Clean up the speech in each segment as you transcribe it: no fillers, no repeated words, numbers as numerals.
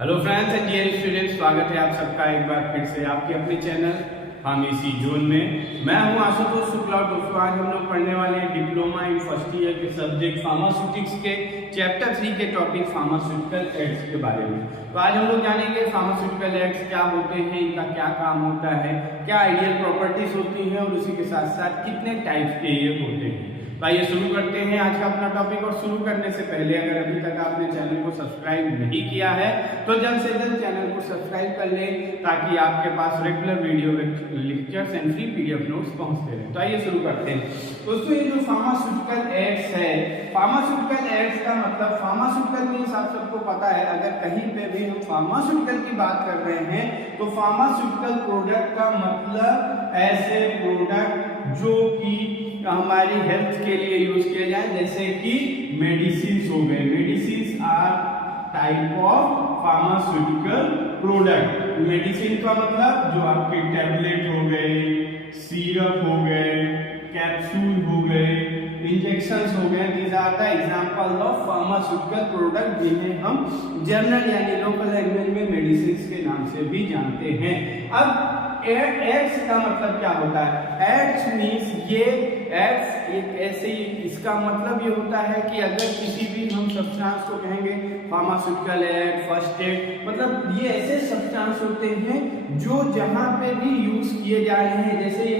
Hello friends and dear students, स्वागत है आप सबका एक बार फिर से आपके अपने चैनल फार्मेसी जोन में। मैं हूं आशुतोष शुक्ला। दोस्तों आज हम लोग पढ़ने वाले हैं डिप्लोमा इन फर्स्ट ईयर के सब्जेक्ट फार्मास्यूटिक्स के चैप्टर 3 के टॉपिक फार्मास्यूटिकल एड्स के बारे में। तो आज हम लोग जानेंगे फार्मास्यूटिकल एड्स क्या होते हैं, इनका क्या काम होता है, क्या आइडियल प्रॉपर्टीज होती हैं और उसी के साथ साथ कितने टाइप्स के ये होते हैं। तो आइए शुरू करते हैं आज का अपना टॉपिक। और शुरू करने से पहले अगर अभी तक आपने चैनल को सब्सक्राइब नहीं किया है तो जल्द से जल्द चैनल को सब्सक्राइब कर लें ताकि आपके पास regular video lectures and free PDF notes पहुंचते रहें। तो आइए शुरू करते हैं। दोस्तों ये जो फार्मास्यूटिकल एड्स है, फार्मास्यूटिकल एड्स का मतलब फार्मास्यूटिकल मींस आप सबको पता है, अगर कहीं पे भी हम फार्मास्यूटिकल की बात कर रहे हैं तो फार्मास्यूटिकल प्रोडक्ट का मतलब ऐसे प्रोडक्ट जो कि हमारी हेल्थ के लिए यूज किए जाए, जैसे कि मेडिसिन हो गए। Medicine are type of pharmaceutical product. Medicine का मतलब जो आपके टैबलेट हो गए, सिरप हो गए, कैप्सूल हो गए, इंजेक्शंस हो गए। These are the example of pharmaceutical product जिन्हें हम जनरल यानी लोकल लैंग्वेज में मेडिसिन के नाम से भी जानते हैं। अब एड्स का मतलब क्या होता है? एड्स मींस ये एड्स एक ऐसे ही, इसका मतलब ये होता है कि अगर किसी भी हम सब्सटेंस को कहेंगे फार्मास्यूटिकल एड, फर्स्ट एड, मतलब ये ऐसे सब्सटेंस होते हैं जो जहां पे भी यूज किए जा रहे हैं, जैसे ये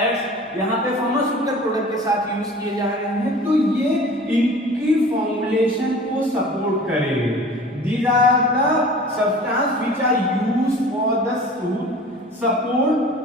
एड्स यहाँ पे फार्मास्यूटिकल प्रोडक्ट के साथ यूज किए जा रहे हैं तो ये इनकी फॉर्मुलेशन को सपोर्ट करेंगे। These are the substance which are used for the support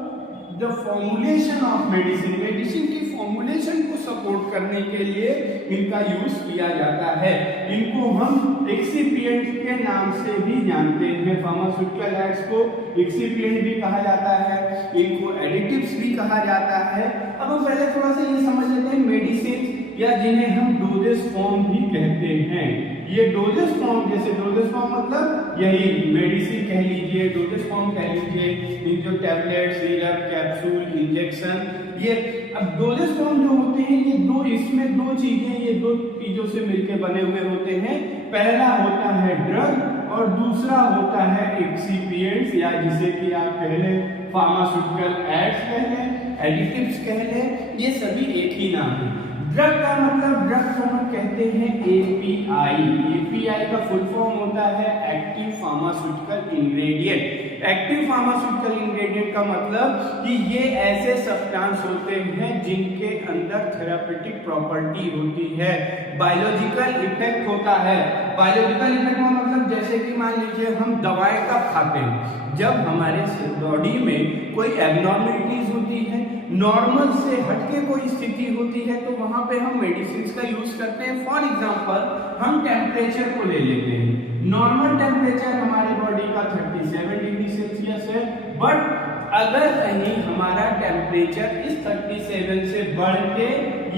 the formulation of medicine. Medicine की फॉर्मुलेशन को सपोर्ट करने के लिए इनका यूज किया जाता है। इनको हम एक्सिपिएंट के नाम से भी जानते हैं। फार्मास्यूटिकल एड्स को एक्सिपिएंट भी कहा जाता है, इनको एडिटिव्स भी कहा जाता है। अब हम पहले थोड़ा सा ये समझ लेते हैं मेडिसिन या जिन्हें हम डोजेस फॉर्म भी कहते हैं। ये डोजेस फॉर्म, जैसे डोजेस फॉर्म मतलब यही मेडिसिन कह लीजिए, डोजेस फॉर्म कह लीजिए, जो टैबलेट, सिरप, कैप्सूल, इंजेक्शन, ये अब डोजेस फॉर्म जो होते हैं ये दो, इसमें दो चीजें, ये दो चीजों से मिलकर बने हुए होते हैं। पहला होता है ड्रग और दूसरा होता है एक्सिपिएंट्स, या जिसे कि आप कह लें फार्मास्यूटिकल एड्स कह लें, एडिटिव्स कह लें, ये सभी एक ही नाम है। ड्रग का मतलब, ड्रग को हम कहते हैं एपीआई। एपीआई का फुल फॉर्म होता है active pharmaceutical ingredient. Active pharmaceutical ingredient का मतलब कि ये ऐसे सब्सटेंस होते हैं जिनके अंदर थेरापेटिक प्रॉपर्टी होती है, बायोलॉजिकल इफेक्ट होता है। बायोलॉजिकल इफेक्ट का मतलब जैसे कि मान लीजिए हम दवाएं कब खाते हैं, जब हमारे बॉडी में कोई एबनॉर्मलिटीज होती है, नॉर्मल से हटके कोई स्थिति होती है, तो वहां पे हम मेडिसिन का यूज करते हैं। फॉर एग्जांपल हम टेम्परेचर को ले लेते हैं। नॉर्मल टेम्परेचर हमारे बॉडी का 37 डिग्री सेल्सियस है, बट अगर कहीं हमारा टेम्परेचर इस 37 से बढ़ के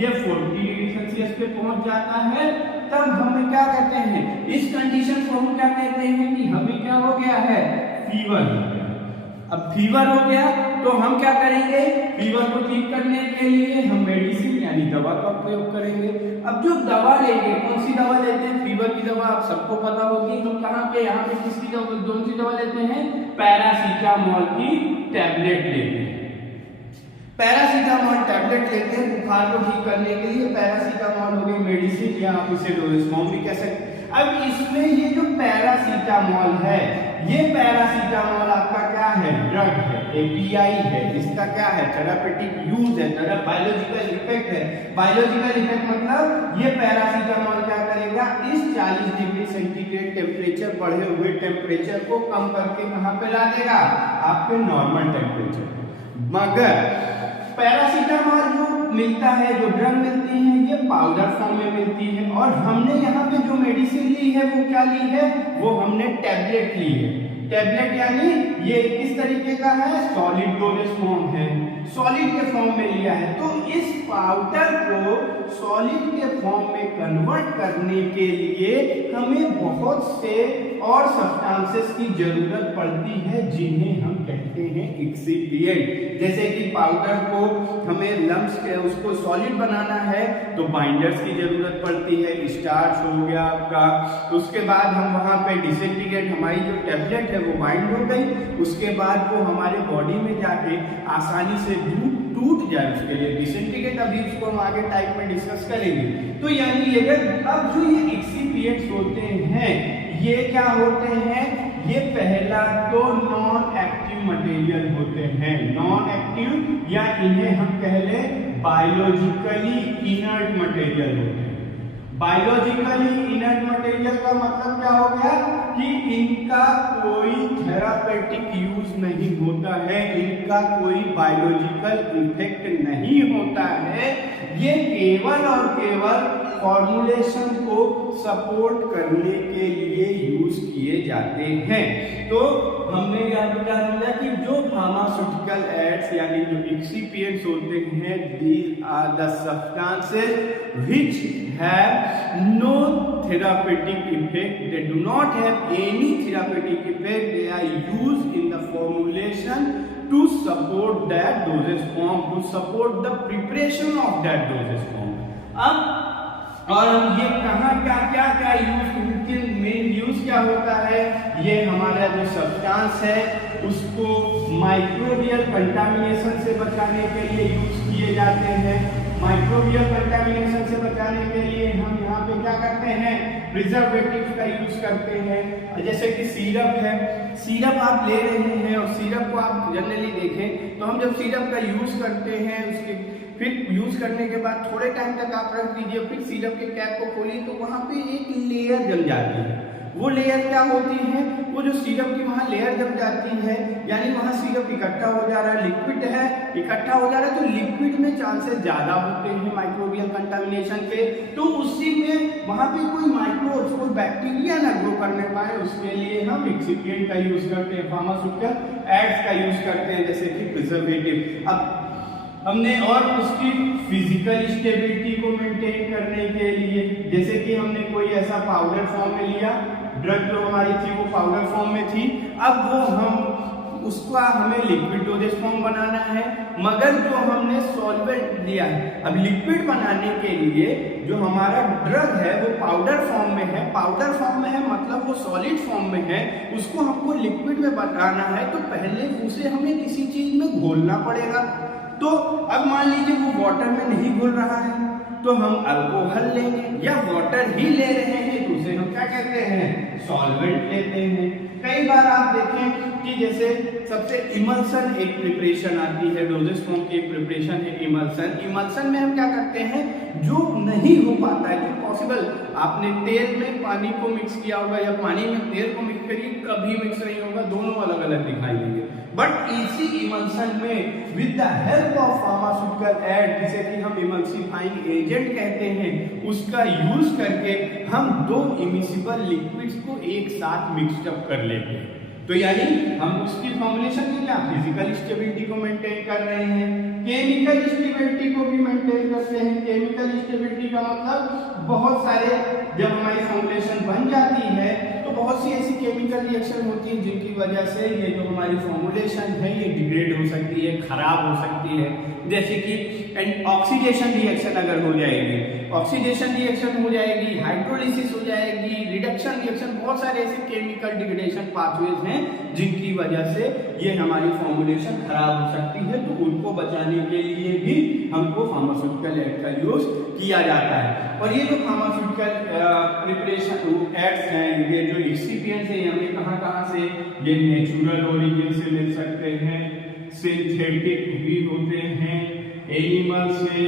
ये 40 डिग्री सेल्सियस पे पहुंच जाता है, तब हमें क्या कहते हैं, इस कंडीशन को हम क्या कहते हैं कि हमें क्या हो गया है, फीवर हो गया। अब फीवर हो गया तो हम क्या करेंगे, फीवर को ठीक करने के लिए हम मेडिसिन यानी दवा का प्रयोग करेंगे। अब जो दवा लेंगे, कौन सी दवा लेते हैं, फीवर की दवा आप सबको पता होगी। हम कहाँ पे, यहाँ पे किसकी दवा, कौन सी दवा लेते हैं, पैरासीटामोल की टैबलेट लेते हैं। पैरासीटामोल टैबलेट लेते हैं बुखार को ठीक करने के लिए। पैरासीटामोल हो गई मेडिसिन, या आप इसे डोजेस फॉर्म भी कह सकते हैं। अब इसमें ये जो पैरासीटामोल है, ये पैरासीटामोल आपका क्या है, ड्रग है, एपीआई है। इसका क्या है, थेरापेटिक यूज है, बायोलॉजिकल इफेक्ट है। बायोलॉजिकल इफेक्ट मतलब ये पैरासीटामोल क्या करेगा, इस 40 डिग्री सेंटीग्रेड टेम्परेचर, बढ़े हुए टेम्परेचर को कम करके कहां पे ला देगा, आपके नॉर्मल टेम्परेचर। मगर पैरासीटामोल जो मिलता है, जो ड्रग मिलती है, ये पाउडर फॉर्म में मिलती है। और हमने यहाँ पे जो मेडिसिन ली है वो क्या ली है, वो हमने टैबलेट ली है। टैबलेट यानी ये किस तरीके का है, सॉलिड डोजेस फॉर्म है, सॉलिड के फॉर्म में लिया है। तो इस पाउडर को सॉलिड के फॉर्म में कन्वर्ट करने के लिए हमें बहुत से और सब्सटेंसेस की जरूरत पड़ती है जिन्हें हम कहते हैं एक्सिपिएंट। जैसे कि पाउडर को हमें लम्स के उसको सॉलिड बनाना है तो बाइंडर्स की जरूरत पड़ती है, स्टार्च हो गया आपका। उसके बाद हम वहाँ पे डिसइंटीग्रेट, हमारी जो टेबलेट है वो बाइंड हो गई, उसके बाद वो हमारे बॉडी में जाके आसानी से टूट जाए, उसके लिए डिसइंटीग्रेट, अभी इसको हम आगे टाइप में डिस्कस करेंगे। तो यानी अगर अब जो ये एक्सिपिएंट्स होते हैं ये क्या होते हैं, ये पहला तो नॉन एक्टिव मटेरियल होते हैं, नॉन एक्टिव या इन्हें हम कह लें बायोलॉजिकली इनर्ट मटेरियल होते हैं। बायोलॉजिकली इनर्ट मटेरियल का मतलब क्या हो गया कि इनका कोई थेरापेटिक यूज नहीं होता है, इनका कोई बायोलॉजिकल इफेक्ट नहीं होता है, ये केवल और केवल फॉर्मुलेशन को सपोर्ट करने के लिए यूज किए जाते हैं। तो हमने यह बता दिया कि जो फार्मास्यूटिकल एड्स यानी जो एक्सिपिएंट्स होते हैं, these are the substances which have no therapeutic effect, they do not have any therapeutic effect, they are used in the formulation to support that dosage form, to support the preparation of that dosage form। अब और ये कहाँ क्या use, उनके main use क्या होता है, ये हमारा जो सब्सटेंस है उसको माइक्रोबियल कंटामिनेशन से बचाने के लिए यूज किए जाते हैं। माइक्रोबियल कंटामिनेशन से बचाने के लिए हम यहाँ पे क्या करते हैं, प्रिजर्वेटिव का यूज करते हैं। जैसे कि सिरप है, सिरप आप ले रहे हैं और सिरप को आप जनरली देखें तो हम जब सिरप का यूज करते हैं उसके फिर यूज करने के बाद थोड़े टाइम तक आप रख दीजिए, फिर सिरप के कैप को खोलिए तो वहाँ पे एक लेयर जम जाती है। वो लेयर क्या होती है, वो जो सिरप की वहाँ लेयर जम जाती है, यानी वहाँ सिरप इकट्ठा हो जा रहा है, लिक्विड है इकट्ठा हो जा रहा है, तो लिक्विड में चांसेस ज्यादा होते हैं माइक्रोबियल कंटामिनेशन के। तो उसी में वहाँ पे कोई माइक्रोब्स, कोई बैक्टीरिया ना ग्रो करने पाए, उसके लिए हम एक्सिपिएंट का यूज करते हैं, फार्मास्यूटिकल एड्स का यूज करते हैं, जैसे कि प्रिजर्वेटिव। अब हमने और उसकी फिजिकल स्टेबिलिटी को मेंटेन करने के लिए, जैसे कि हमने कोई ऐसा पाउडर फॉर्म में लिया, ड्रग जो हमारी थी वो पाउडर फॉर्म में थी, अब वो हम उसका हमें लिक्विड डोजेज फॉर्म बनाना है, मगर जो हमने सॉल्वेंट लिया है, अब लिक्विड बनाने के लिए जो हमारा ड्रग है वो पाउडर फॉर्म में है, पाउडर फॉर्म में है मतलब वो सॉलिड फॉर्म में है, उसको हमको लिक्विड में बनाना है तो पहले उसे हमें किसी चीज में घोलना पड़ेगा। तो अब मान लीजिए वो वाटर में नहीं घुल रहा है तो हम अल्कोहल लेंगे, या वाटर ही ले रहे हैं तो उसे हम क्या कहते हैं, सॉल्वेंट लेते हैं। कई बार आप देखें कि जैसे सबसे इमल्सन एक प्रिपरेशन आती है, डोजेज फॉर्म की एक प्रिपरेशन है इमल्सन। इमल्सन में हम क्या करते हैं, जो नहीं हो पाता है, जो पॉसिबल, आपने तेल में पानी को मिक्स किया होगा या पानी में तेल को मिक्स करिए, कभी मिक्स नहीं होगा, दोनों अलग अलग दिखाई देंगे। बट इसी इमल्सन में with the help of pharmaceutical add, जिसे कि हम इमल्सिफाइंग एजेंट कहते हैं, उसका यूज करके हम दो इमिसिबल लिक्विड्स को एक साथ मिक्सअप कर लेते हैं। तो यानी हम उसकी फॉर्मुलेशन की क्या, फिजिकल स्टेबिलिटी को मेंटेन कर रहे हैं, केमिकल स्टेबिलिटी को भी मेंटेन करते हैं। केमिकल स्टेबिलिटी का मतलब बहुत सारे, जब हमारी फॉर्मुलेशन बन जाती है तो बहुत सी ऐसी केमिकल रिएक्शन होती है जिनकी वजह से ये जो हमारी फॉर्मुलेशन है ये डिग्रेड हो सकती है, खराब हो सकती है। जैसे कि ऑक्सीडेशन रिएक्शन अगर हो जाएगी, ऑक्सीडेशन रिएक्शन हो जाएगी, हाइड्रोलिसिस हो जाएगी, रिडक्शन रिएक्शन, बहुत सारे ऐसे केमिकल डिग्रेडेशन पाथवेज हैं जिनकी वजह से ये हमारी फॉर्मुलेशन खराब हो सकती है। तो उनको बचाने के लिए भी हमको फार्मास्यूटिकल एड का यूज किया जाता है। और ये जो फार्मास्यूटिकल प्रिपरेशन एड्स हैं, ये जो एक्सिपिएंट्स हैं, हमें कहाँ कहाँ से, ये नेचुरल ओरिजिन से मिल सकते हैं, सिंथेटिक भी होते हैं, एनिमल से,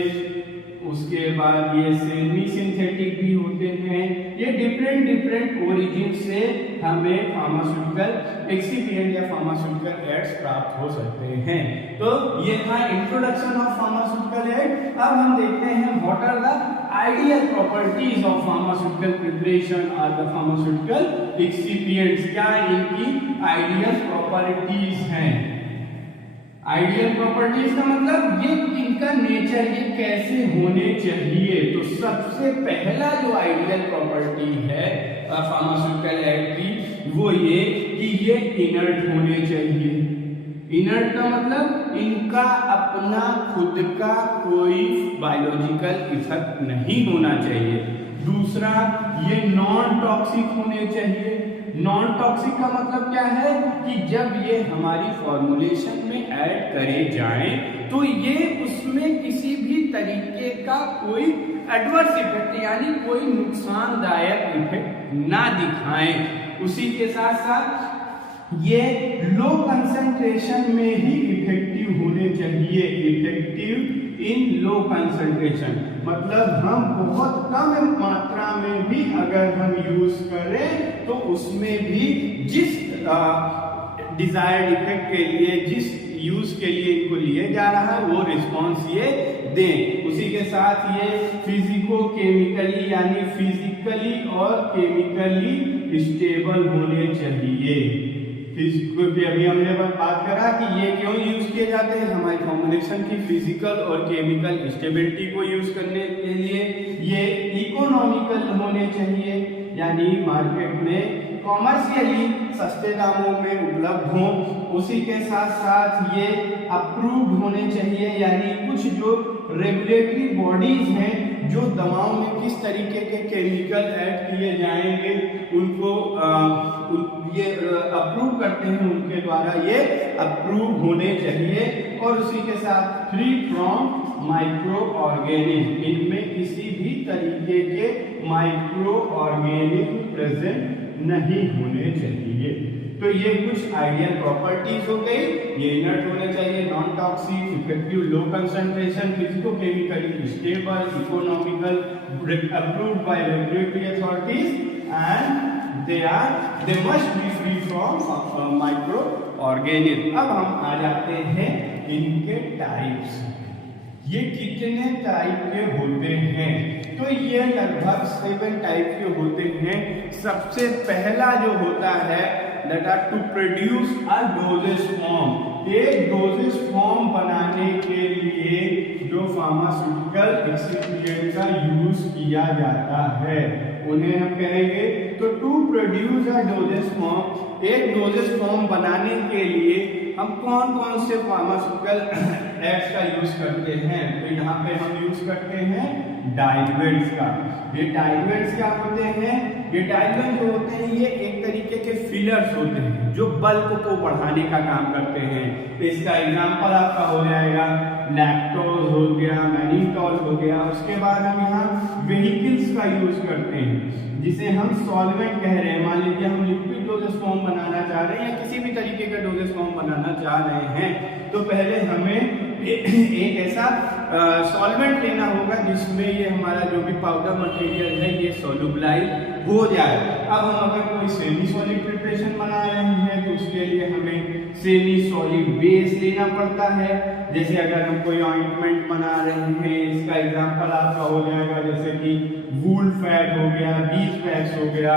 उसके बाद ये सेमी सिंथेटिक भी होते हैं, ये डिफरेंट ओरिजिन से हमें फार्मास्यूटिकल एक्सिपिएंट या फार्मास्यूटिकल एड्स प्राप्त हो सकते हैं। तो ये था इंट्रोडक्शन ऑफ फार्मास्यूटिकल एड। अब हम देखते हैं what are the ideal properties of pharmaceutical preparation और द फार्मास्यूटिकल एक्सिपिएंट्स, क्या इनकी आइडियल प्रॉपर्टीज हैं। आइडियल प्रॉपर्टीज का मतलब ये इनका नेचर, ये कैसे होने चाहिए। तो सबसे पहला जो आइडियल प्रॉपर्टी है फार्मास्यूटिकल ऐड की वो ये कि ये इनर्ट होने चाहिए। इनर्ट का मतलब इनका अपना खुद का कोई बायोलॉजिकल इफेक्ट नहीं होना चाहिए। दूसरा, ये नॉन टॉक्सिक होने चाहिए। नॉन टॉक्सिक का मतलब क्या है कि जब ये हमारी फॉर्मुलेशन में ऐड करे जाएं तो ये उसमें किसी भी तरीके का कोई एडवर्स इफेक्ट यानी कोई नुकसानदायक इफेक्ट ना दिखाएं। उसी के साथ साथ ये लो कंसंट्रेशन में ही इफेक्टिव होने चाहिए। इफेक्टिव इन लो कंसंट्रेशन मतलब हम बहुत कम मात्रा में भी अगर हम यूज करें तो उसमें भी जिस डिजायर्ड इफेक्ट के लिए, जिस यूज के लिए इनको लिए जा रहा है वो रिस्पॉन्स ये दें। उसी के साथ ये फिजिको केमिकली यानी फिजिकली और केमिकली स्टेबल होने चाहिए। अभी हमने बात करा कि ये क्यों यूज किए जाते हैं, हमारी फॉर्मुलेशन की फिजिकल और केमिकल स्टेबिलिटी को यूज करने के लिए। ये इकोनॉमिकल होने चाहिए यानी मार्केट में कॉमर्शियली सस्ते दामों में उपलब्ध हो। उसी के साथ साथ ये अप्रूव्ड होने चाहिए यानी कुछ जो रेगुलेटरी बॉडीज हैं जो दवाओं में किस तरीके के केमिकल ऐड किए जाएंगे उनको ये अप्रूव करते हैं, उनके द्वारा ये अप्रूव होने चाहिए। और उसी के साथ फ्री फ्रॉम माइक्रो ऑर्गेनिज्म, इनमें किसी भी तरीके के माइक्रो ऑर्गेनिज्म प्रेजेंट नहीं होने चाहिए। तो ये कुछ आइडियल प्रॉपर्टीज हो गई। ये इनर्ट होने चाहिए, non toxic, effective low concentration, physico chemically stable, economical, approved by regulatory authorities and they must be free from micro organism. अब हम आ जाते हैं इनके टाइप्स। ये कितने टाइप के होते हैं? तो ये लगभग 7 टाइप के होते हैं। सबसे पहला जो होता है that are to produce a dosage form। एक डोजेज फॉर्म बनाने के लिए जो फार्मास्यूटिकल एक्सिपिएंट का यूज किया जाता है उन्हें हम कहेंगे। तो to produce a dosage form, एक डोजेज फॉर्म बनाने के लिए हम कौन कौन से फार्मास्यूटिकल एड्स का यूज करते हैं? तो यहाँ पे हम यूज करते हैं डाइल्यूएंट्स का। ये डाइल्यूएंट्स क्या होते हैं? ये डाइल्यूएंट जो होते हैं ये एक तरीके के फिलर्स होते हैं जो बल्क को बढ़ाने का काम करते हैं। तो इसका एग्जांपल आपका हो जाएगा लैक्टोज हो गया, मैनिटॉल हो गया। उसके बाद हम यहाँ वेहिकल्स का यूज करते हैं जिसे हम सॉल्वेंट कह रहे हैं। मान लीजिए हम लिक्विड डोजेज फॉर्म बनाना चाह रहे हैं या किसी भी तरीके का डोजेज फॉर्म बनाना चाह रहे हैं तो पहले हमें एक ऐसा सॉल्वेंट लेना होगा जिसमें ये हमारा जो भी पाउडर मटेरियल है ये सोल्यूबलाइज हो जाए। अब हम अगर कोई सेमी सॉलिड प्रिपरेशन बना रहे हैं तो उसके लिए हमें सेमी सॉलिड बेस लेना पड़ता है। जैसे अगर हम कोई ऑइंटमेंट बना रहे हैं, इसका एग्जांपल आपका हो जाएगा जैसे कि वूल फैट हो गया, बीज वैक्स हो गया।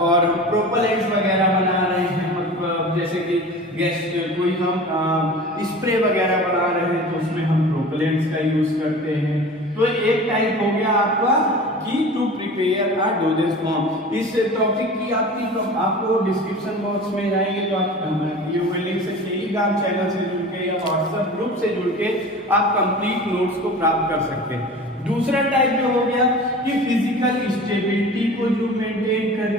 और हम प्रोपेलेंट्स वगैरह बना रहे हैं, मतलब जैसे कि गैस कोई हम स्प्रे वगैरह बना रहे हैं तो उसमें हम प्रोपेलेंट्स का यूज करते हैं। तो एक टाइप हो गया आपका कि to prepare a dosage form. इस टॉपिक की आपको डिस्क्रिप्शन बॉक्स में जाएंगे तो आप ये हुए लिंक से टेलीग्राम चैनल से जुड़ के या व्हाट्सएप ग्रुप से जुड़ के आप कंप्लीट नोट्स को प्राप्त कर सकते हैं। दूसरा टाइप जो हो गया कि फिजिकल स्टेबिलिटी को जो मेंटेन करे।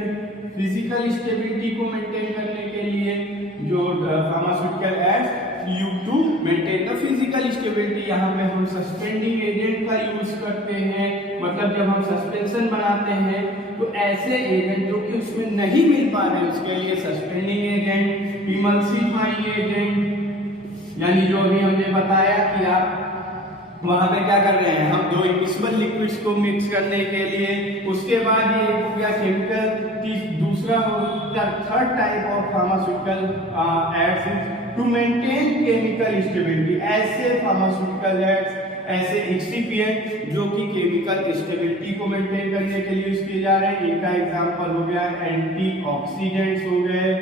फिजिकल स्टेबिलिटी को मेंटेन करने के लिए जो pharmaceutical aids you to maintain the physical stability, यहाँ पे हम सस्पेंडिंग एजेंट का यूज करते हैं। मतलब जब हम सस्पेंशन बनाते हैं तो ऐसे एजेंट जो कि उसमें नहीं मिल पा रहे उसके लिए सस्पेंडिंग एजेंट, इमल्सिफाइंग एजेंट, यानी जो अभी हमने बताया कि आप वहां पे क्या कर रहे हैं, हम दो इमिसिबल लिक्विड्स को मिक्स करने के लिए। उसके बाद ये हो गया केमिकल। दूसरा होगा third type of pharmaceutical aids to maintain chemical stability. ऐसे फार्मास्यूटिकल एड्स, ऐसे एक्सिपिएंट जो कि केमिकल स्टेबिलिटी को मेंटेन करने के लिए यूज किए जा रहे हैं। इनका एग्जांपल हो गया एंटीऑक्सीडेंट्स हो गए,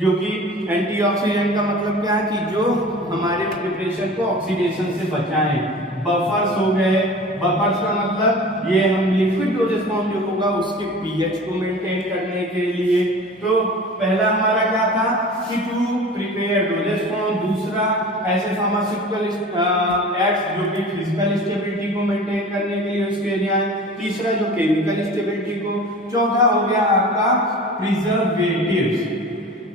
जो कि एंटीऑक्सीडेंट का मतलब क्या है कि जो हमारे प्रिपरेशन को ऑक्सीडेशन से बचाएं। बफर्स हो गए, बफर्स का मतलब ये हम लिक्विड डोजेज फॉर्म जो होगा उसके पीएच को मेंटेन करने के लिए। तो पहला हमारा क्या था कि टू प्रिपेयर डोजेज फॉर्म, दूसरा ऐसे फार्मास्यूटिकल एड्स जो कि फिजिकल स्टेबिलिटी को मेंटेन करने के लिए उसके लिए आए, तीसरा जो केमिकल स्टेबिलिटी को, चौथा हो गया आपका प्रिजर्वेटिव्स।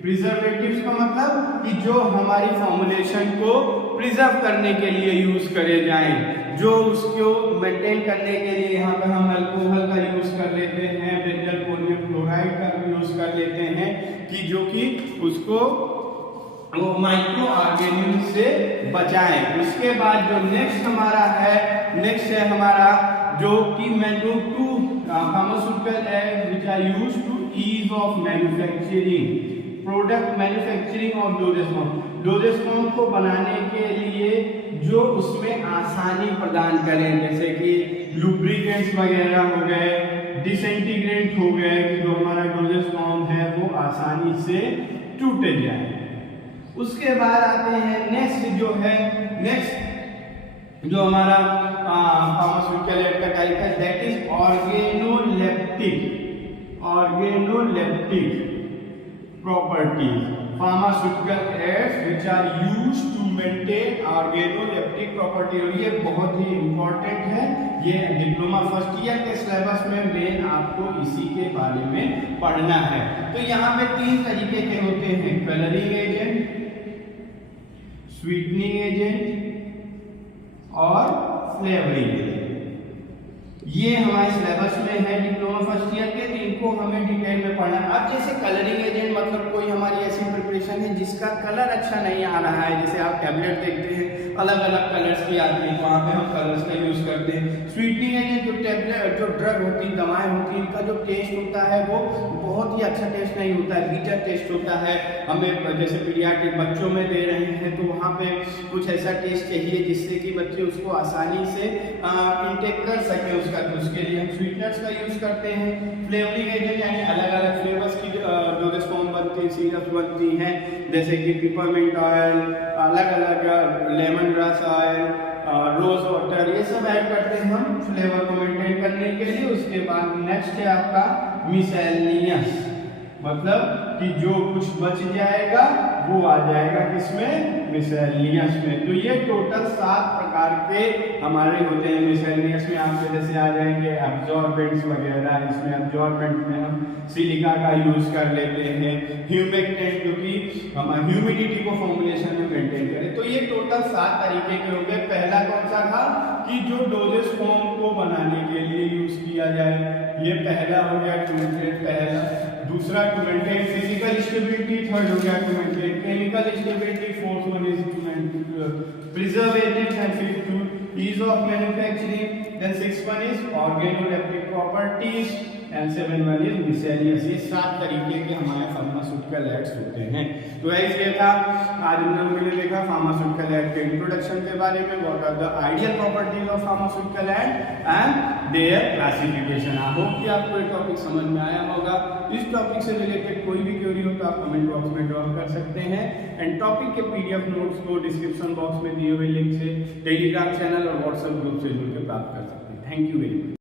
प्रिजर्वेटिव्स का मतलब कि जो हमारी फॉर्मुलेशन को प्रिजर्व करने के लिए यूज करे जाएं, जो उसको मेंटेन करने के लिए यहाँ पे हम अल्कोहल का यूज कर लेते हैं, बेंजल पोलियम क्लोराइड का यूज कर लेते हैं कि जो कि उसको वो माइक्रो ऑर्गेनिज्म से बचाएं। उसके बाद जो नेक्स्ट हमारा है, नेक्स्ट है हमारा जो कि two pharmaceutical aids which are used to ease of manufacturing, product manufacturing of dosage form. Dosage form को बनाने के लिए जो उसमें आसानी प्रदान करें, जैसे कि लुब्रिकेंट्स वगैरह हो गए, डिसइंटीग्रेंट हो गए, कि जो हमारा डोजेज फॉर्म है वो आसानी से टूट जाए। उसके बाद आते हैं नेक्स्ट जो है, नेक्स्ट जो हमारा फार्मास्यूटिकल एड का टाइप है that is organoleptic. Organoleptic properties, pharmaceutical aids which are used to maintain organoleptic property। और ये बहुत ही इंपॉर्टेंट है, ये डिप्लोमा फर्स्ट ईयर के सिलेबस में मेन आपको इसी के बारे में पढ़ना है। तो यहाँ पे तीन तरीके के होते हैं, कलरिंग एजेंट, स्वीटनिंग एजेंट और फ्लेवरिंग एजेंट। ये हमारे सिलेबस में है डिप्लोमा फर्स्ट ईयर के, इनको हमें डिटेल में पढ़ना है। अब जैसे कलरिंग एजेंट मतलब कोई हमारी ऐसी प्रिपरेशन है जिसका कलर अच्छा नहीं आ रहा है, जैसे आप टैबलेट देखते हैं अलग अलग कलर्स की आती है, वहाँ पे हम कलर्स का यूज करते हैं। स्वीटनिंग एजेंट जो टैबलेट जो ड्रग होती है, दवाएं होती है, इनका जो टेस्ट होता है वो बहुत ही अच्छा टेस्ट नहीं होता है, बीटर टेस्ट होता है। हमें जैसे पीडियाट्रिक बच्चों में दे रहे हैं तो वहाँ पे कुछ ऐसा टेस्ट चाहिए जिससे कि बच्चे उसको आसानी से इंटेक कर सके उसका, तो उसके लिए हम स्वीटनर्स का यूज करते हैं। फ्लेवरिंग एजेंट यानी अलग अलग फ्लेवर्स की डोजेज फॉर्म बनती है, सिरप बनती हैं, जैसे कि पिपरमिंट ऑयल, अलग अलग lemon grass oil, rose water, ये सब ऐड करते हैं हम फ्लेवर को मेंटेन करने के लिए। उसके बाद नेक्स्ट है आपका मिसैलेनियस, मतलब कि जो कुछ बच जाएगा वो आ जाएगा किसमें, मिसैलेनियस में। तो ये टोटल 7 प्रकार के हमारे होते हैं। मिसैलेनियस में आपके जैसे आ जाएंगे एब्जॉर्बेंट्स वगैरह, इसमें एब्जॉर्बेंट में हम सिलिका का यूज कर लेते हैं, ह्यूमेक्टेंट जो कि हम ह्यूमिडिटी को फॉर्मुलेशन में मेंटेन करें। तो ये टोटल 7 तरीके के हो गए। पहला कौन सा था कि जो डोजेज फॉर्म को बनाने के लिए यूज किया जाए, ये पहला हो गया टू मेंटेन पहला, दूसरा to maintain physical stability, third हो गया to maintain chemical stability, fourth one is to maintain preserve agents and fifth to ease of manufacturing, then sixth one is organoleptic properties and seven one is miscellaneous. ये 7 तरीके के हमारे pharmaceutical ads होते हैं। तो ऐसे था आज हम लोगों ने देखा फार्मास्यूटिकल एड के इंट्रोडक्शन के बारे में, what are the ideal properties of pharmaceutical aid and their classification. I hope कि आपको ये टॉपिक समझ में आया होगा। इस टॉपिक से रिलेटेड कोई भी क्वेरी हो तो आप कमेंट बॉक्स में ड्रॉप कर सकते हैं, एंड टॉपिक के पीडीएफ नोट्स को डिस्क्रिप्शन बॉक्स में दिए हुए लिंक से टेलीग्राम चैनल और व्हाट्सएप ग्रुप से जुड़ के प्राप्त कर सकते हैं। Thank you very much.